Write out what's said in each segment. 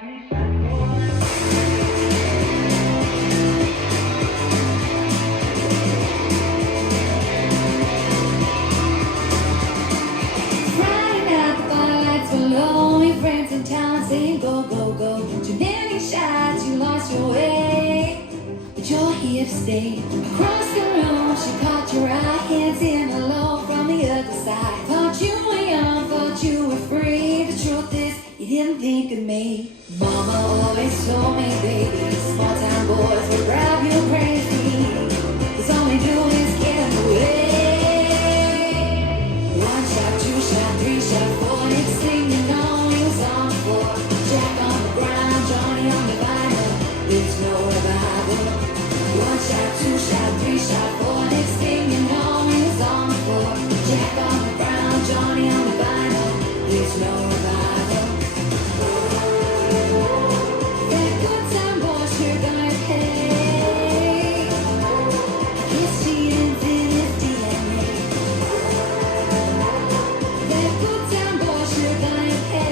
Go, go, go. Too many shots, you lost your way. But you're here to stay. Across the room, she caught your eye. Hands in hello from the other side. Thought you were young, thought you were free. The truth is, you didn't think of me. Mama always told me, baby, small town boys will drive you crazy. 'Cause all they do is get away. One shot, two shot, three shot, four. Next thing you know, he was on the floor. Jack on the ground, Johnny on the vinyl. There's no revival. One shot, two shot, three shot, four. Next thing you know, he was on the floor. Jack on the ground, Johnny on the vinyl. There's no revival. That good time boy sure gonna pay. His cheating's in his DNA. That good time boy sure gonna pay.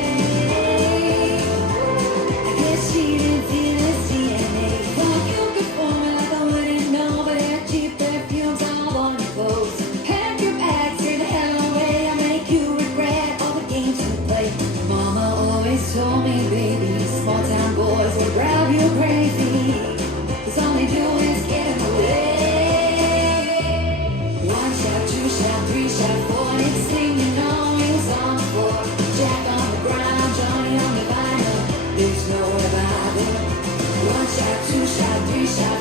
Cheating's in his DNA. Thought you could fool me like I wouldn't know, but that cheap perfume's all on your clothes. Pack your bags, get the hell away. I make you regret all the games you play. Mama always told me, baby, small town boys will drive you crazy. 'Cause all they do is get away. One shot, two shot, three shot, four. Next thing you know, he was on the floor. Jack on the ground, Johnny on the vinyl. There's no revival. One shot, two shot, three shot,